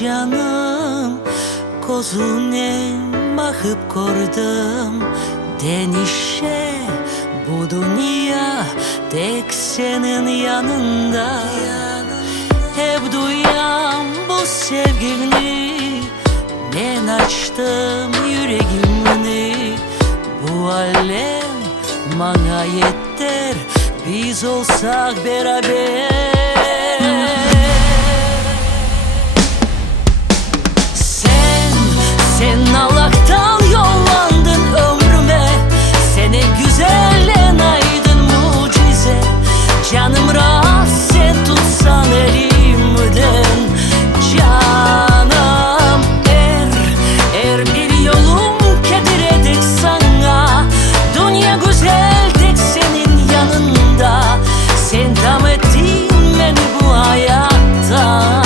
canım, gözüne bakıp gördüm. Denişe bu dünya tek senin yanında. Hep duyan bu sevgini, ben açtım yüreğimi. Bu alem bana yeter, biz olsak beraber. Sen Allah'tan yollandın ömrüme, seni güzel en aydın mucize. Canım rahat sen tutsan elimden. Canım er bir yolum kediredek sana. Dünya güzel tek senin yanında. Sen tam ettin beni bu hayatta.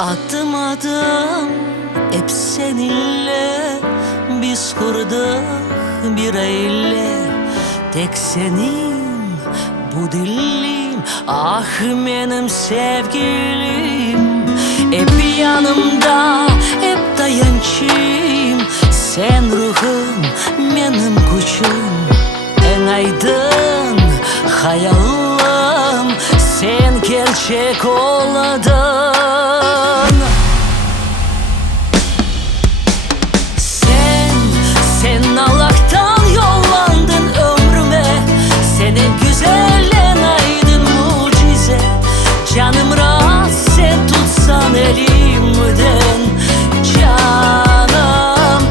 Adım adım hep seninle biz kurduk bir aile. Tek senin bu dilim, ah benim sevgilim. Hep yanımda, hep dayançım. Sen ruhum, benim gücüm. En aydın hayalim, sen gerçek oldun. Sen Allah'tan yollandın ömrüme, seni güzel en aydın mucize. Canım rahat sen tutsan elimden. Canım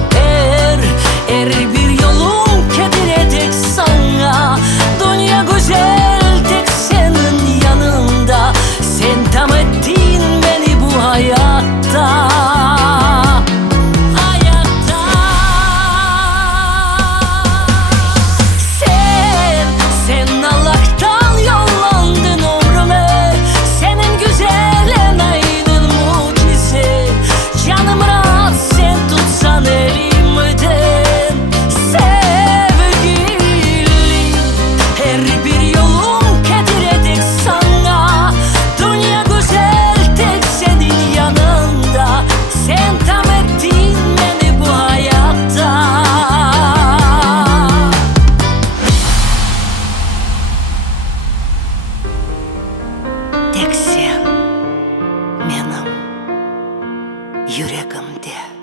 er bir yolum kediredek sana. Dünya güzel tek senin yanında. Sen tam ettin beni bu hayatta. Tek sen benim yüreğimde.